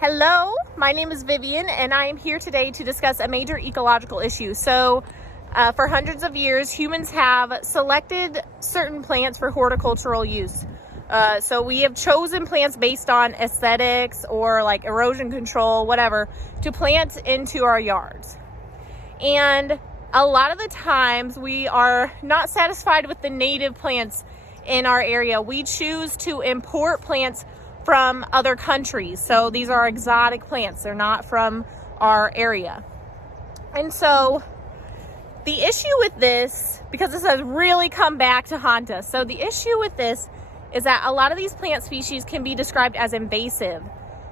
Hello, my name is Vivian and I am here today to discuss a major ecological issue. So for hundreds of years, humans have selected certain plants for horticultural use. So we have chosen plants based on aesthetics or like erosion control, whatever, to plant into our yards. And a lot of the times we are not satisfied with the native plants in our area. We choose to import plants from other countries. So these are exotic plants. They're not from our area. And so the issue with this, because this has really come back to haunt us. So the issue with this is that a lot of these plant species can be described as invasive.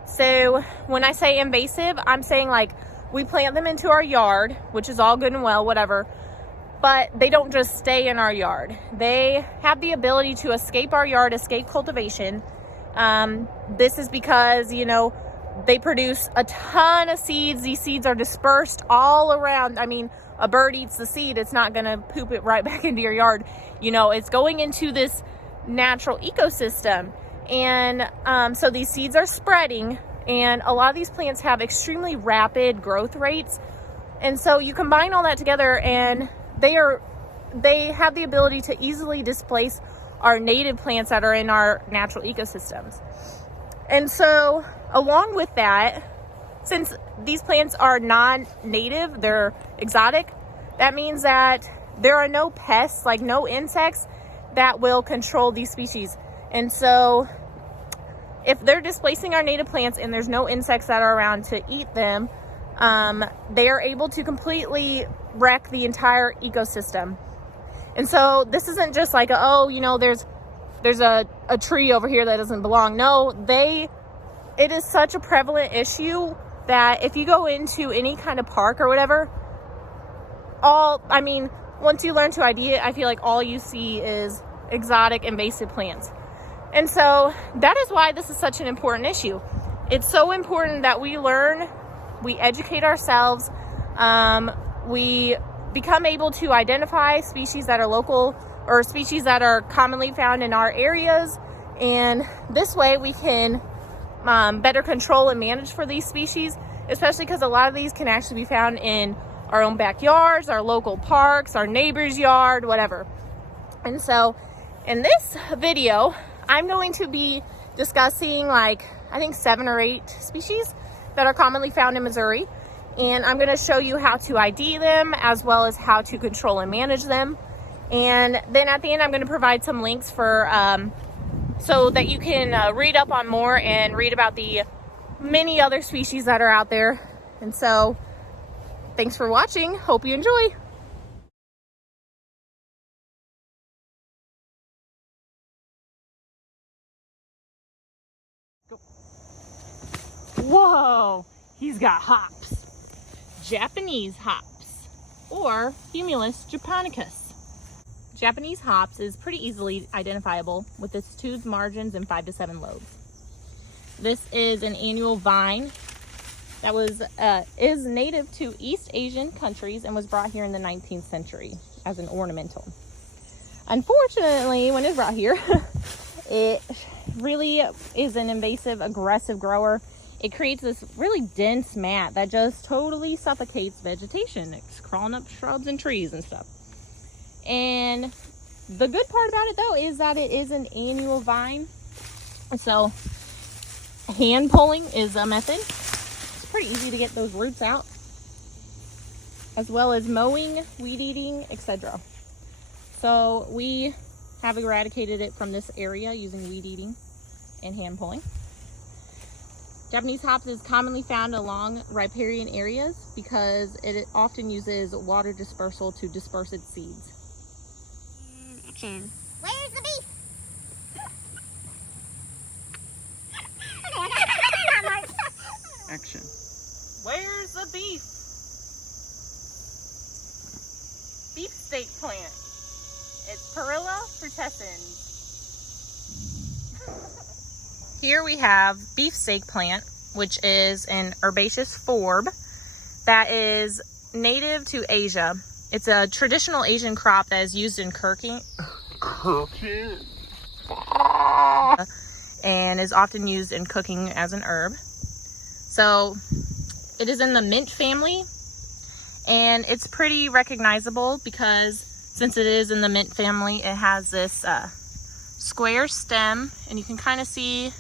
So when I say invasive, I'm saying like we plant them into our yard, which is all good and well, whatever, but they don't just stay in our yard. They have the ability to escape our yard, escape cultivation. This is because, they produce a ton of seeds. These seeds are dispersed all around. I mean, a bird eats the seed, it's not going to poop it right back into your yard. It's going into this natural ecosystem. And so these seeds are spreading, and a lot of these plants have extremely rapid growth rates. And so you combine all that together, and they have the ability to easily displace our native plants that are in our natural ecosystems. And so along with that, since these plants are non-native, they're exotic, that means that there are no pests, like no insects, that will control these species. And so if they're displacing our native plants and there's no insects that are around to eat them, they are able to completely wreck the entire ecosystem. And so this isn't just like, there's a tree over here that doesn't belong. No, it is such a prevalent issue that if you go into any kind of park or whatever, once you learn to ID it, I feel like all you see is exotic invasive plants. And so that is why this is such an important issue. It's so important that we learn, we educate ourselves, we become able to identify species that are local or species that are commonly found in our areas. And this way we can better control and manage for these species, especially because a lot of these can actually be found in our own backyards, our local parks, our neighbor's yard, whatever. And so in this video, I'm going to be discussing I think 7 or 8 species that are commonly found in Missouri. And I'm going to show you how to ID them as well as how to control and manage them. And then at the end, I'm going to provide some links for so that you can read up on more and read about the many other species that are out there. And so thanks for watching. Hope you enjoy. Go. Whoa, he's got hops. Japanese hops, or Humulus japonicus. Japanese hops is pretty easily identifiable with its toothed margins and 5 to 7 lobes. This is an annual vine that is native to East Asian countries and was brought here in the 19th century as an ornamental. Unfortunately, when it was brought here, it really is an invasive, aggressive grower. It creates this really dense mat that just totally suffocates vegetation. It's crawling up shrubs and trees and stuff. And the good part about it, though, is that it is an annual vine. So hand pulling is a method. It's pretty easy to get those roots out, as well as mowing, weed eating, etc. So we have eradicated it from this area using weed eating and hand pulling. Japanese hops is commonly found along riparian areas because it often uses water dispersal to disperse its seeds. Action. Where's the beef? Action. Where's the beef? Beefsteak plant. It's Perilla frutescens. Here we have beefsteak plant, which is an herbaceous forb that is native to Asia. It's a traditional Asian crop that is used in cooking. And is often used in cooking as an herb. So it is in the mint family, and it's pretty recognizable because since it is in the mint family, it has this square stem, and you can kind of see it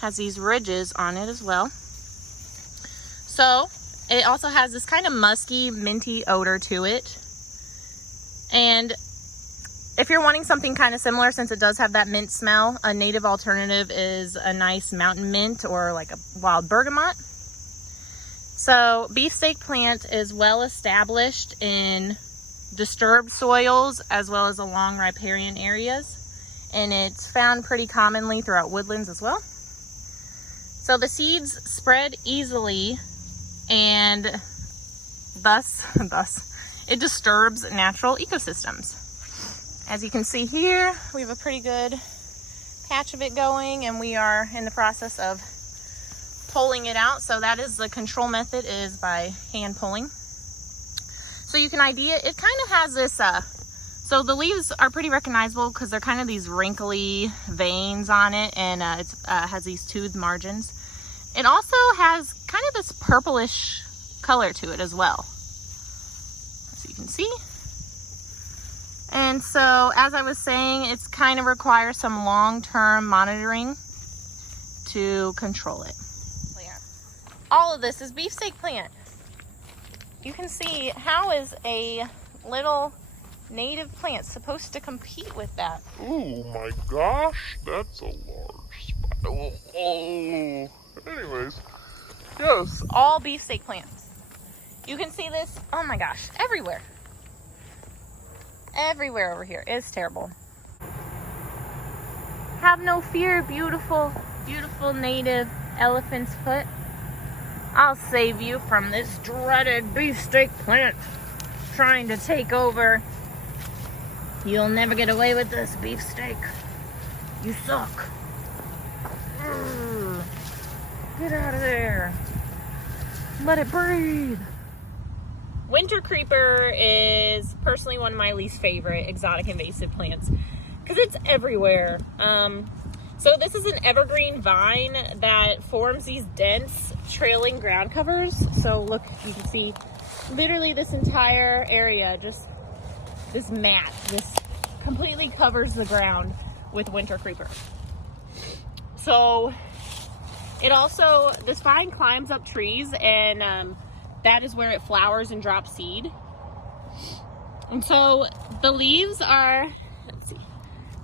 has these ridges on it as well. So it also has this kind of musky, minty odor to it. And if you're wanting something kind of similar, since it does have that mint smell, a native alternative is a nice mountain mint or like a wild bergamot. So beefsteak plant is well established in disturbed soils as well as along riparian areas, and it's found pretty commonly throughout woodlands as well. So the seeds spread easily, and thus it disturbs natural ecosystems. As you can see here, we have a pretty good patch of it going, and we are in the process of pulling it out. So that is the control method, is by hand pulling. So you can idea, it kind of has this, so the leaves are pretty recognizable because they're kind of these wrinkly veins on it, and it has these toothed margins. It also has kind of this purplish color to it as well, as you can see. And so, as I was saying, it's kind of requires some long-term monitoring to control it. All of this is beefsteak plant. You can see, how is a little native plant supposed to compete with that? Oh my gosh, that's a large spider. Oh, anyways, yes. All beefsteak plants. You can see this, oh my gosh, everywhere. Everywhere over here. It's terrible. Have no fear, beautiful, beautiful native elephant's foot. I'll save you from this dreaded beefsteak plant trying to take over. You'll never get away with this, beefsteak. You suck. Urgh. Get out of there. Let it breathe. Wintercreeper is personally one of my least favorite exotic invasive plants because it's everywhere. So this is an evergreen vine that forms these dense trailing ground covers. So look, you can see literally this entire area, just this mat, this completely covers the ground with Wintercreeper. So it also, this vine climbs up trees, and that is where it flowers and drops seed. And so the leaves are, let's see,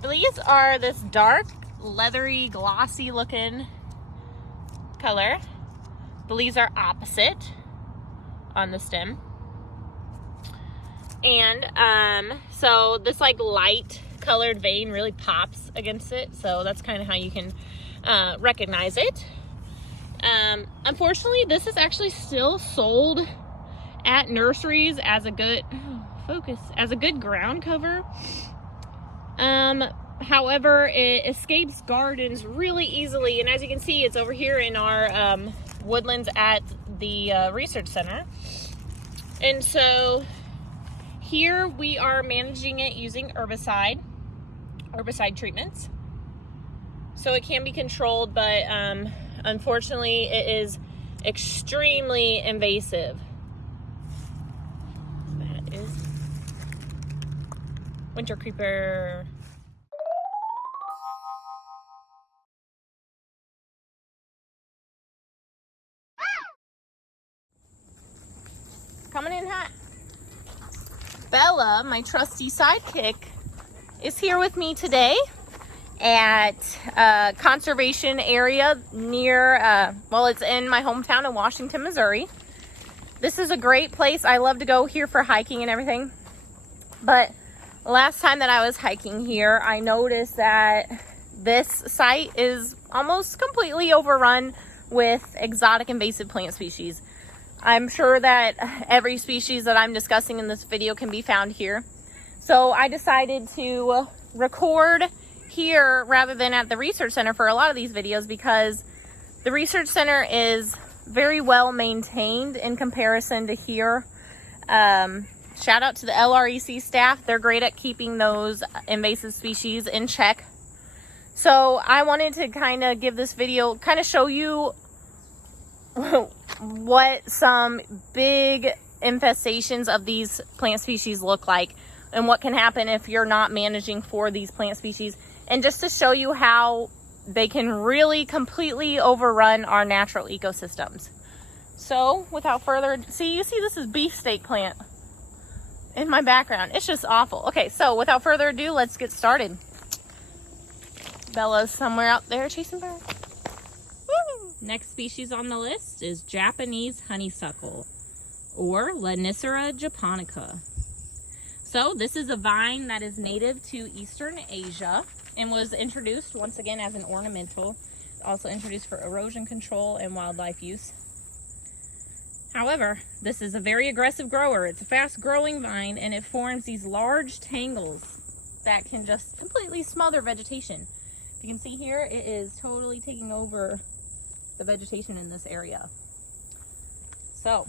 the leaves are this dark, leathery, glossy looking color. The leaves are opposite on the stem. And so this like light colored vein really pops against it. So that's kind of how you can recognize it. Unfortunately, this is actually still sold at nurseries as a good as a good ground cover. However, it escapes gardens really easily, and as you can see, it's over here in our woodlands at the research center. And so here we are managing it using herbicide treatments. So it can be controlled, but unfortunately, it is extremely invasive. That is Wintercreeper. Coming in hot. Bella, my trusty sidekick, is here with me today at a conservation area near, well, it's in my hometown of Washington, Missouri. This is a great place. I love to go here for hiking and everything. But last time that I was hiking here, I noticed that this site is almost completely overrun with exotic invasive plant species. I'm sure that every species that I'm discussing in this video can be found here. So I decided to record here rather than at the research center for a lot of these videos, because the research center is very well maintained in comparison to here. Shout out to the LREC staff. They're great at keeping those invasive species in check. So I wanted to kind of give this video, kind of show you what some big infestations of these plant species look like and what can happen if you're not managing for these plant species, and just to show you how they can really completely overrun our natural ecosystems. So without further ado, you see this is beefsteak plant in my background. It's just awful. Okay, so without further ado, let's get started. Bella's somewhere out there chasing birds. Woo! Next species on the list is Japanese honeysuckle, or Lonicera japonica. So this is a vine that is native to Eastern Asia and was introduced once again as an ornamental, also introduced for erosion control and wildlife use. However, this is a very aggressive grower. It's a fast growing vine and it forms these large tangles that can just completely smother vegetation. If you can see here, it is totally taking over the vegetation in this area. So,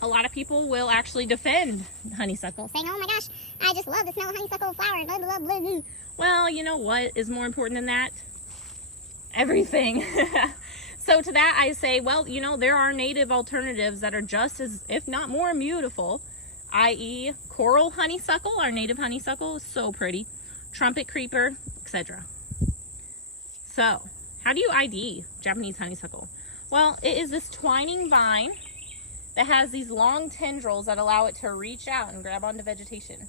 a lot of people will actually defend honeysuckle, saying, oh my gosh, I just love the smell of honeysuckle flowers, blah, blah, blah, blah. Well, you know what is more important than that? Everything. So to that I say, well, you know, there are native alternatives that are just as, if not more beautiful, i.e. coral honeysuckle, our native honeysuckle is so pretty, trumpet creeper, etc. So, how do you ID Japanese honeysuckle? Well, it is this twining vine that has these long tendrils that allow it to reach out and grab onto vegetation.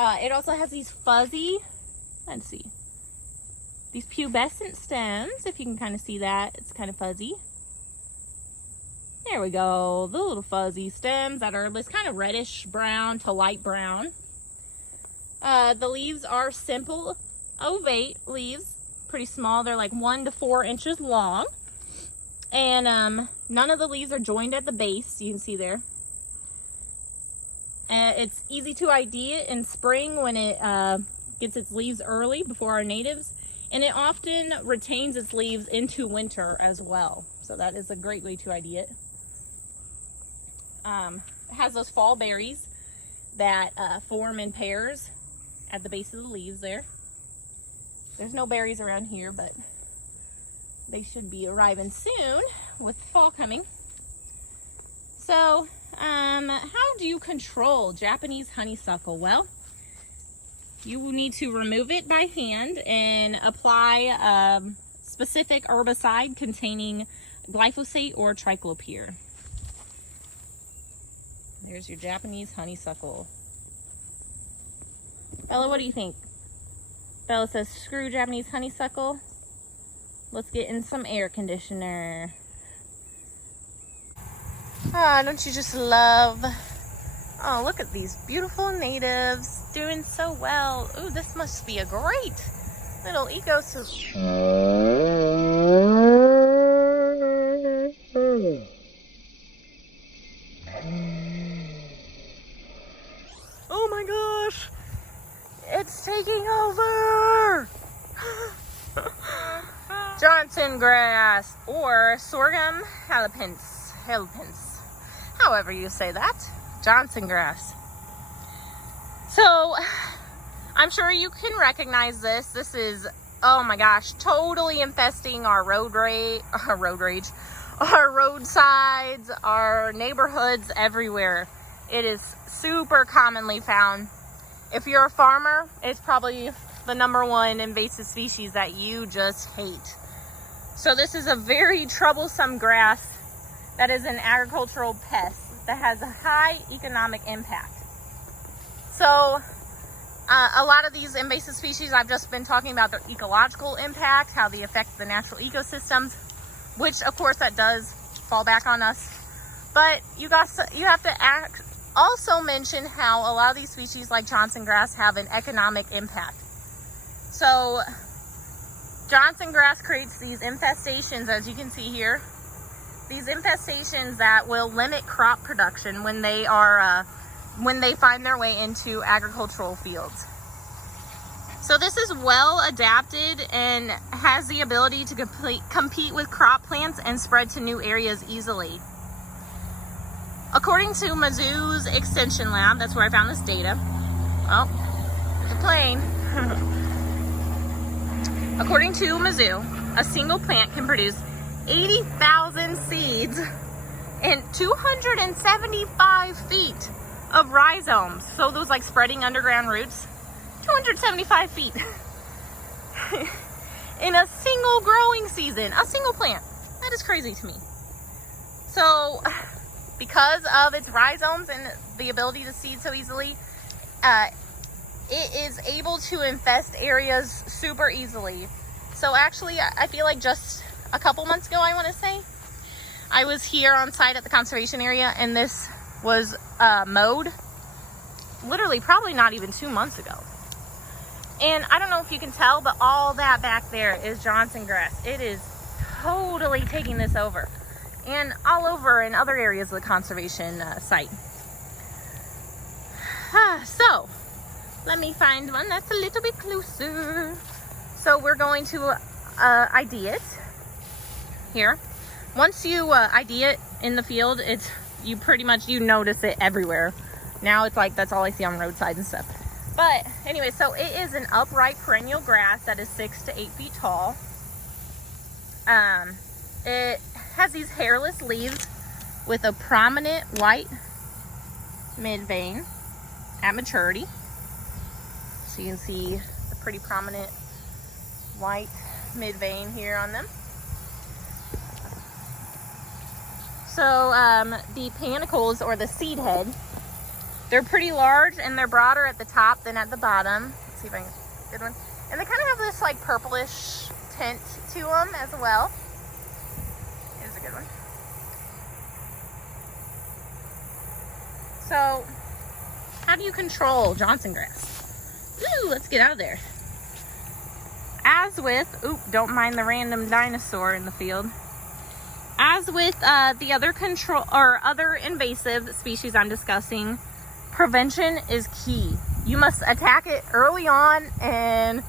It also has these fuzzy, let's see, these pubescent stems, if you can kind of see that, it's kind of fuzzy. There we go, the little fuzzy stems that are this kind of reddish brown to light brown. The leaves are simple ovate leaves, pretty small, they're like 1 to 4 inches long. And none of the leaves are joined at the base, you can see there. It's easy to ID it in spring when it gets its leaves early before our natives. And it often retains its leaves into winter as well. So that is a great way to ID it. It has those fall berries that form in pairs at the base of the leaves there. There's no berries around here, but they should be arriving soon with fall coming. So, how do you control Japanese honeysuckle? Well, you need to remove it by hand and apply specific herbicide containing glyphosate or triclopyr. There's your Japanese honeysuckle. Bella, what do you think? Bella says, screw Japanese honeysuckle. Let's get in some air conditioner. Ah, don't you just love... Oh, look at these beautiful natives doing so well. Ooh, this must be a great little ecosystem. Oh my gosh! It's taking over! Johnson grass, or sorghum halepense. However you say that. Johnson grass. So, I'm sure you can recognize this. This is, oh my gosh, totally infesting our roadsides, our neighborhoods, everywhere. It is super commonly found. If you're a farmer, it's probably the #1 invasive species that you just hate. So this is a very troublesome grass that is an agricultural pest that has a high economic impact. So a lot of these invasive species, I've just been talking about their ecological impact, how they affect the natural ecosystems, which of course that does fall back on us. But you have to also mention how a lot of these species like Johnson grass have an economic impact. So Johnson grass creates these infestations, as you can see here. These infestations that will limit crop production when they find their way into agricultural fields. So this is well adapted and has the ability to compete with crop plants and spread to new areas easily. According to Mizzou's Extension Lab, that's where I found this data. Oh, there's a plane. According to Mizzou, a single plant can produce 80,000 seeds and 275 feet of rhizomes. So those like spreading underground roots, 275 feet in a single growing season, a single plant. That is crazy to me. So because of its rhizomes and the ability to seed so easily, it is able to infest areas super easily. So actually, I feel like just a couple months ago, I want to say, I was here on site at the conservation area, and this was mowed literally probably not even 2 months ago. And I don't know if you can tell, but all that back there is Johnson grass. It is totally taking this over, and all over in other areas of the conservation site. So let me find one that's a little bit closer. So we're going to ID it here. Once you ID it in the field, it's you notice it everywhere. Now it's like that's all I see on roadsides and stuff. But anyway, so it is an upright perennial grass that is 6 to 8 feet tall. It has these hairless leaves with a prominent white mid-vein at maturity. So you can see the pretty prominent white mid-vein here on them. So the panicles, or the seed head, they're pretty large and they're broader at the top than at the bottom. Let's see if I can get a good one. And they kind of have this like purplish tint to them as well. Here's a good one. So how do you control Johnson grass? Ooh, let's get out of there. As with, don't mind the random dinosaur in the field. As with the other invasive species I'm discussing, prevention is key. You must attack it early on and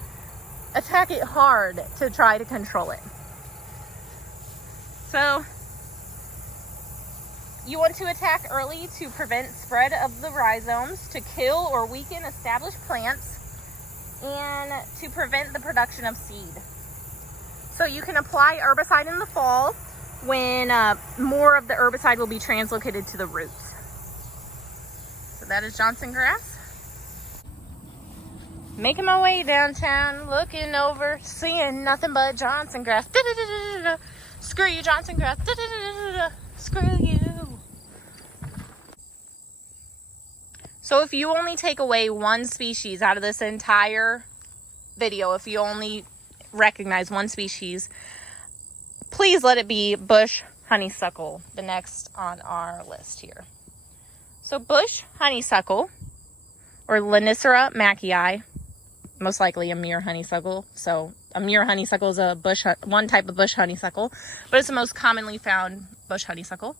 attack it hard to try to control it. So you want to attack early to prevent spread of the rhizomes, to kill or weaken established plants, and to prevent the production of seed. So you can apply herbicide in the fall when more of the herbicide will be translocated to the roots. So that is Johnson grass. Making my way downtown, looking over, seeing nothing but Johnson grass. Da-da-da-da-da-da. Screw you, Johnson grass. Da-da-da-da-da-da. Screw you. So if you only take away one species out of this entire video, if you only recognize one species, please let it be bush honeysuckle, the next on our list here. So bush honeysuckle, or Lonicera mackii, most likely a mere honeysuckle. So a mere honeysuckle is one type of bush honeysuckle, but it's the most commonly found bush honeysuckle.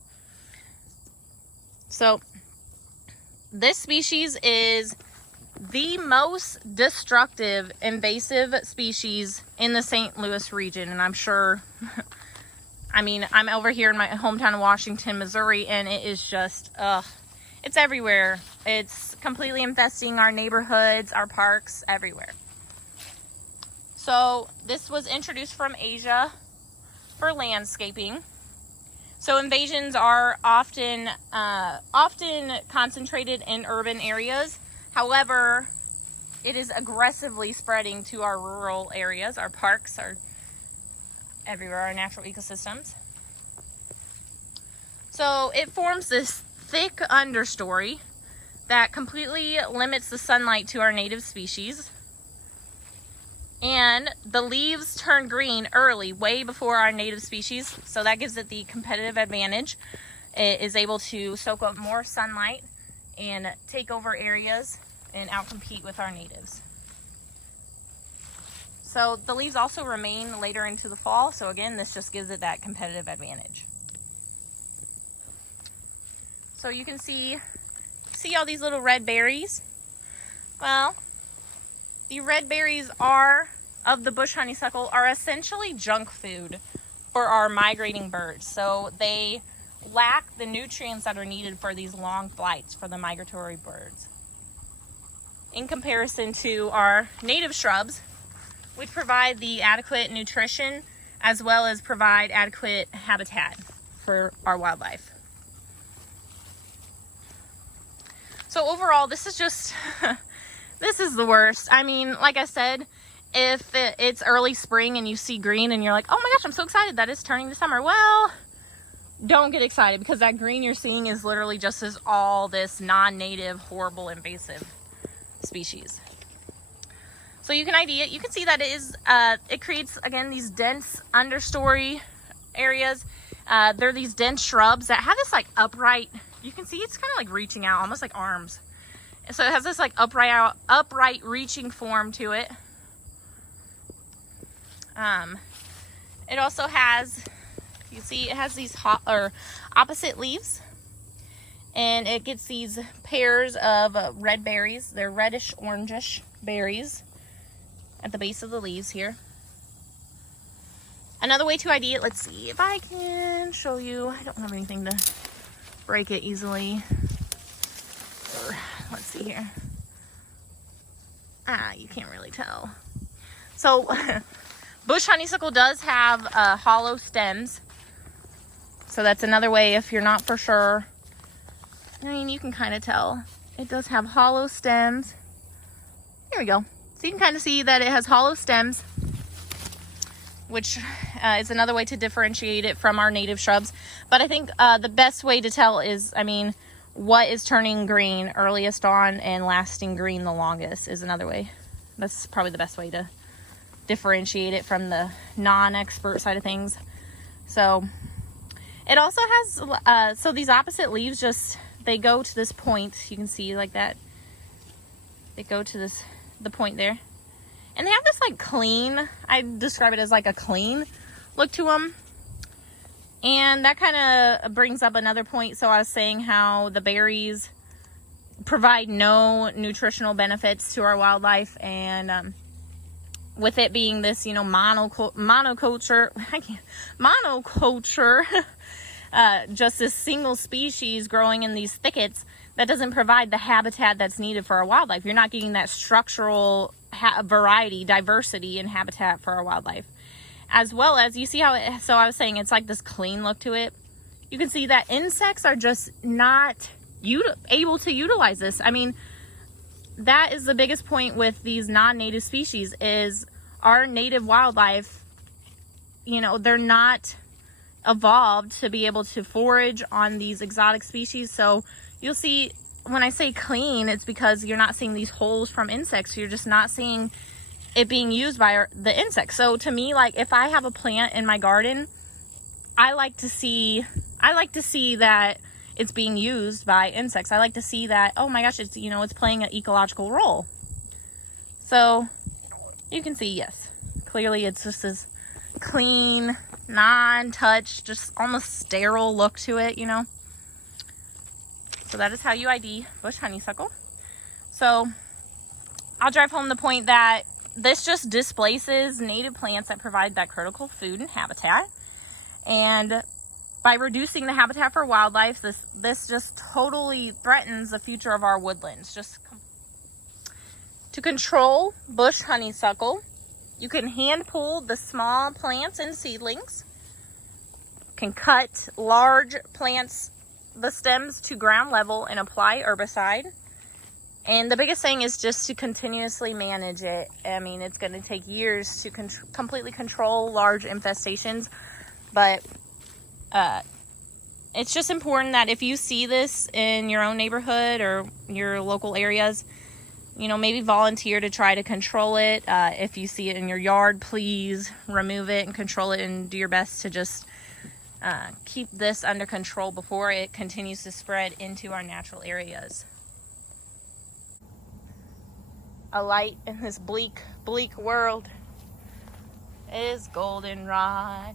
So this species is the most destructive invasive species in the St. Louis region, and I'm sure I'm over here in my hometown of Washington, Missouri, and it is just, it's everywhere. It's completely infesting our neighborhoods, our parks, everywhere. So this was introduced from Asia for landscaping. So invasions are often concentrated in urban areas. However, it is aggressively spreading to our rural areas, our parks, our everywhere, our natural ecosystems. So it forms this thick understory that completely limits the sunlight to our native species. And the leaves turn green early, way before our native species. So that gives it the competitive advantage. It is able to soak up more sunlight and take over areas and outcompete with our natives. So the leaves also remain later into the fall. So again, this just gives it that competitive advantage. So you can see all these little red berries. Well, the red berries of the bush honeysuckle are essentially junk food for our migrating birds. So they lack the nutrients that are needed for these long flights for the migratory birds. In comparison to our native shrubs, which provide the adequate nutrition as well as provide adequate habitat for our wildlife. So overall, this is just, this is the worst. I mean, like I said, if it's early spring and you see green and you're like, oh my gosh, I'm so excited that it's turning to summer. Well, don't get excited, because that green you're seeing is literally just as all this non-native, horrible, invasive species. So you can see that it creates, again, these dense understory areas. They're these dense shrubs that have this like upright, you can see it's kind of like reaching out, almost like arms. And so it has this like upright reaching form to it. It also has, you see, it has these opposite leaves, and it gets these pairs of red berries. They're reddish orangish berries at the base of the leaves here. Another way to ID it, let's see if I can show you. I don't have anything to break it easily. Let's see here. You can't really tell. So bush honeysuckle does have hollow stems. So that's another way, if you're not for sure. I mean, you can kind of tell. It does have hollow stems. Here we go. So you can kind of see that it has hollow stems, which is another way to differentiate it from our native shrubs. But I think the best way to tell is, I mean, what is turning green earliest on and lasting green the longest is another way. That's probably the best way to differentiate it from the non-expert side of things. So it also has, so these opposite leaves they go to this point. You can see like that. They go to the point there. And they have this like clean, I describe it as like a clean look to them. And that kind of brings up another point. So I was saying how the berries provide no nutritional benefits to our wildlife. And with it being this, you know, monoculture, just this single species growing in these thickets, that doesn't provide the habitat that's needed for our wildlife. You're not getting that structural variety, diversity in habitat for our wildlife. As well as, you see how so I was saying it's like this clean look to it. You can see that insects are just not able to utilize this. I mean, that is the biggest point with these non-native species, is our native wildlife, you know, they're not evolved to be able to forage on these exotic species. So you'll see, when I say clean, it's because you're not seeing these holes from insects. You're just not seeing it being used by the insects. So to me, like, if I have a plant in my garden, I like to see that it's being used by insects. I like to see that, oh my gosh, it's, you know, it's playing an ecological role. So you can see, yes, clearly it's just this clean, non-touch, just almost sterile look to it, you know. So that is how you ID bush honeysuckle. So I'll drive home the point that this just displaces native plants that provide that critical food and habitat. And by reducing the habitat for wildlife, this just totally threatens the future of our woodlands. To control bush honeysuckle, you can hand pull the small plants and seedlings, can cut large plants, the stems, to ground level and apply herbicide. And the biggest thing is just to continuously manage it. I mean, it's going to take years to completely control large infestations, but it's just important that if you see this in your own neighborhood or your local areas, you know, maybe volunteer to try to control it. If you see it in your yard, please remove it and control it, and do your best to just keep this under control before it continues to spread into our natural areas. A light in this bleak world is goldenrod,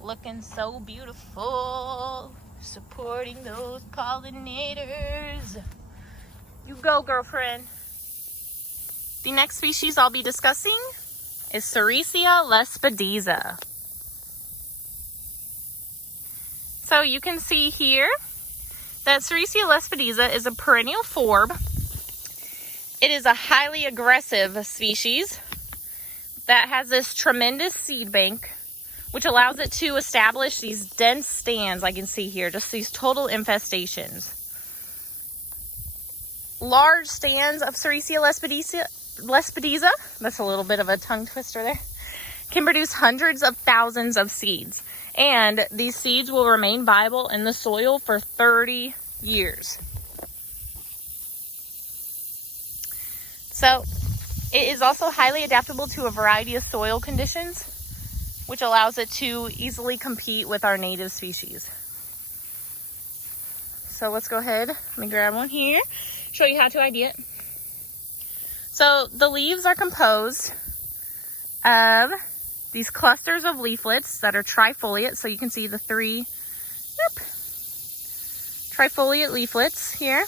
looking so beautiful, supporting those pollinators. You go, girlfriend. The next species I'll be discussing is Sericea lespedeza. So you can see here that Sericea lespedeza is a perennial forb. It is a highly aggressive species that has this tremendous seed bank which allows it to establish these dense stands. I can see here, just these total infestations. Large stands of Sericea lespedeza, that's a little bit of a tongue twister there, can produce hundreds of thousands of seeds. And these seeds will remain viable in the soil for 30 years. So it is also highly adaptable to a variety of soil conditions, which allows it to easily compete with our native species. So let's go ahead, let me grab one here, show you how to ID it. So the leaves are composed of these clusters of leaflets that are trifoliate. So you can see the three trifoliate leaflets here.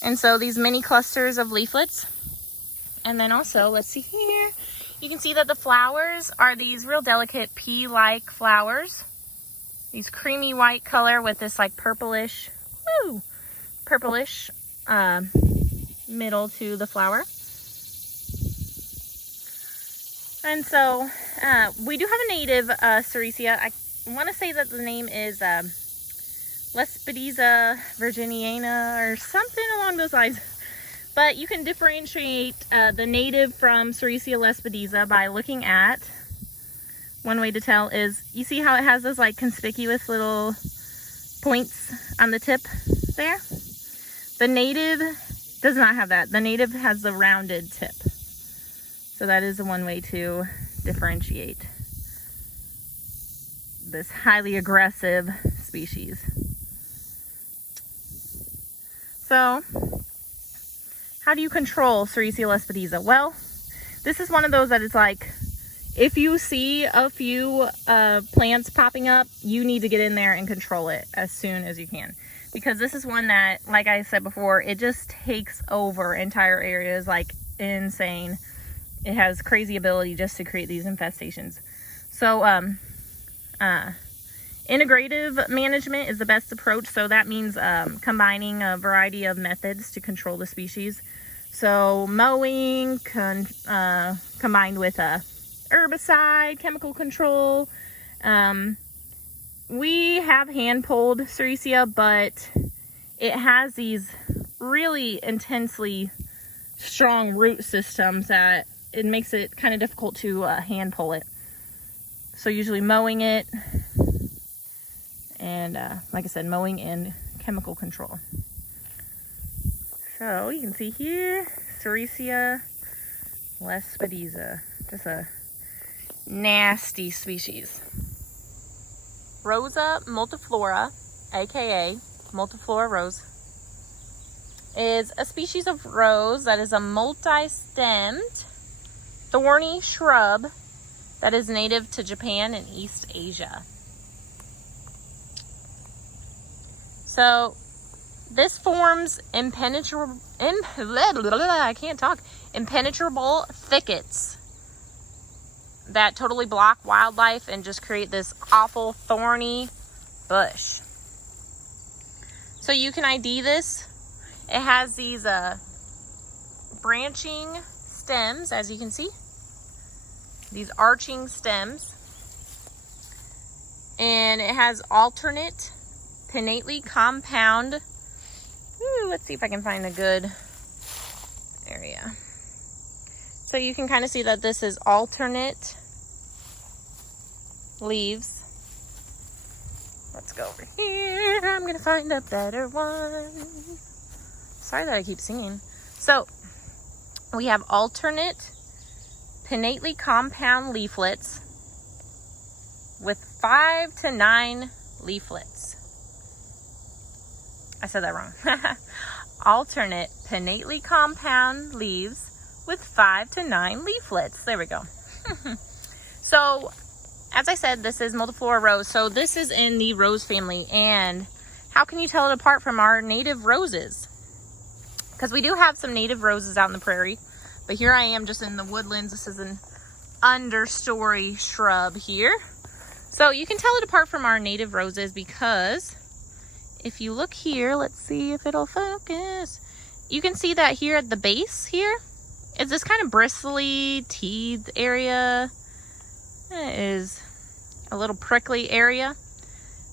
And so these mini clusters of leaflets. And then also, let's see here, you can see that the flowers are these real delicate pea-like flowers. These creamy white color with this like purplish middle to the flower. And so we do have a native Sericea. I want to say that the name is lespedeza virginiana or something along those lines. But you can differentiate the native from Sericea lespedeza by looking at, one way to tell is, you see how it has those like conspicuous little points on the tip there? The native does not have that. The native has the rounded tip. So that is one way to differentiate this highly aggressive species. So, how do you control Sericea lespedeza? Well, this is one of those that it's like, if you see a few plants popping up, you need to get in there and control it as soon as you can. Because this is one that, like I said before, it just takes over entire areas like insane. It has crazy ability just to create these infestations. So, integrative management is the best approach. So that means combining a variety of methods to control the species. So mowing combined with herbicide, chemical control. We have hand-pulled Sericea, but it has these really intensely strong root systems that it makes it kind of difficult to hand pull it. So usually mowing it, and like I said, mowing and chemical control. So you can see here, Sericea lespedeza, just a nasty species. Rosa multiflora, aka Multiflora rose, is a species of rose that is a multi-stemmed thorny shrub that is native to Japan and East Asia. So this forms impenetrable thickets that totally block wildlife and just create this awful thorny bush. So you can ID this. It has these branching stems, as you can see, these arching stems, and it has alternate pinnately compound. Let's see if I can find a good area. So you can kind of see that this is alternate leaves. Let's go over here. I'm gonna find a better one. Sorry that I keep singing. So we have alternate pinnately compound leaflets with 5 to 9 leaflets. I said that wrong. Alternate pinnately compound leaves with 5 to 9 leaflets. There we go. So, as I said, this is Multiflora rose. So this is in the rose family. And how can you tell it apart from our native roses? Because we do have some native roses out in the prairie. But here I am just in the woodlands. This is an understory shrub here. So you can tell it apart from our native roses because if you look here, let's see if it'll focus. You can see that here at the base here, is this kind of bristly, teethed area. It is a little prickly area.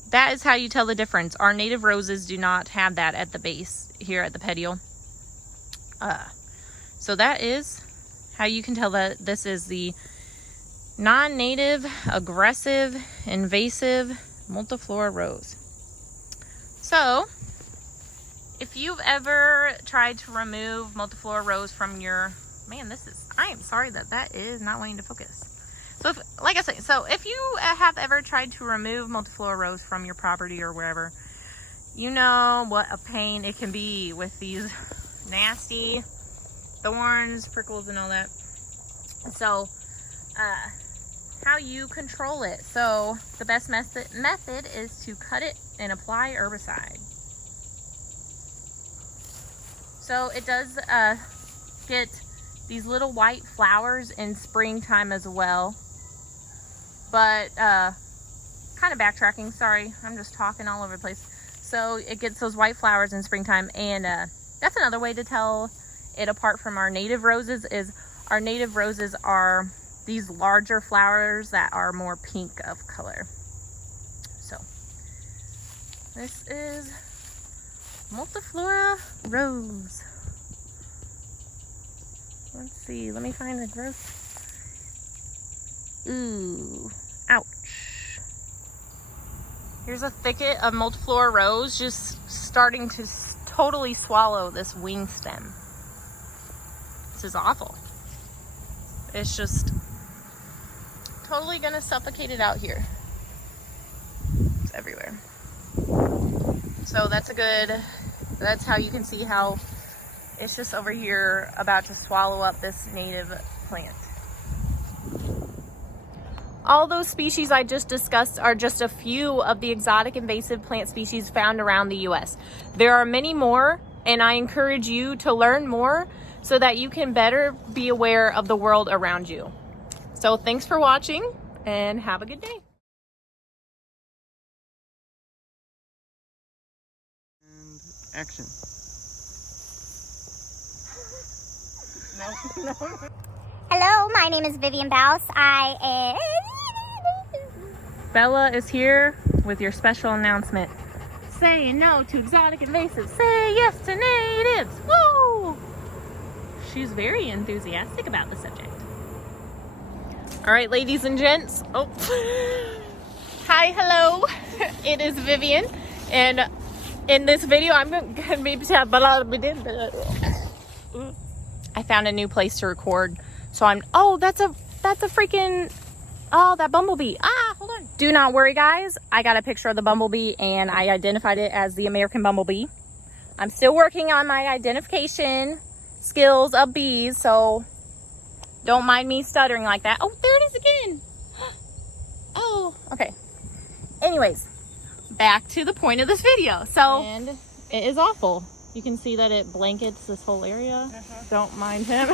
That is how you tell the difference. Our native roses do not have that at the base here at the petiole. So that is how you can tell that this is the non-native, aggressive, invasive Multiflora rose. So if you've ever tried to remove Multiflora rose from your, I am sorry that is not wanting to focus. So like I say, so if you have ever tried to remove Multiflora rose from your property or wherever, you know what a pain it can be with these nasty thorns, prickles, and all that. So how you control it. So the best method is to cut it and apply herbicide. So it does get these little white flowers in springtime as well. But kind of backtracking, sorry, I'm just talking all over the place. So it gets those white flowers in springtime, and that's another way to tell it apart from our native roses. Is our native roses are these larger flowers that are more pink of color. So this is Multiflora rose. Let's see, let me find the growth. Ooh, ouch. Here's a thicket of Multiflora rose just starting to totally swallow this wing stem. This is awful. It's just totally gonna suffocate it out here. It's everywhere. So that's how you can see how it's just over here about to swallow up this native plant. All those species I just discussed are just a few of the exotic invasive plant species found around the US. There are many more, and I encourage you to learn more so that you can better be aware of the world around you. So thanks for watching, and have a good day. And action. Hello, my name is Vivian Bouse. Bella is here with your special announcement. Say no to exotic invasives. Say yes to natives. Woo! She's very enthusiastic about the subject. All right, ladies and gents. Oh, hi, hello. It is Vivian, and in this video, I'm going to be. I found a new place to record, so that's a freaking. Oh, that bumblebee. Ah, hold on. Do not worry, guys. I got a picture of the bumblebee, and I identified it as the American bumblebee. I'm still working on my identification skills of bees, so don't mind me stuttering like that. Oh, there it is again. Oh, okay. Anyways, back to the point of this video. So, and it is awful. You can see that it blankets this whole area. Don't mind him.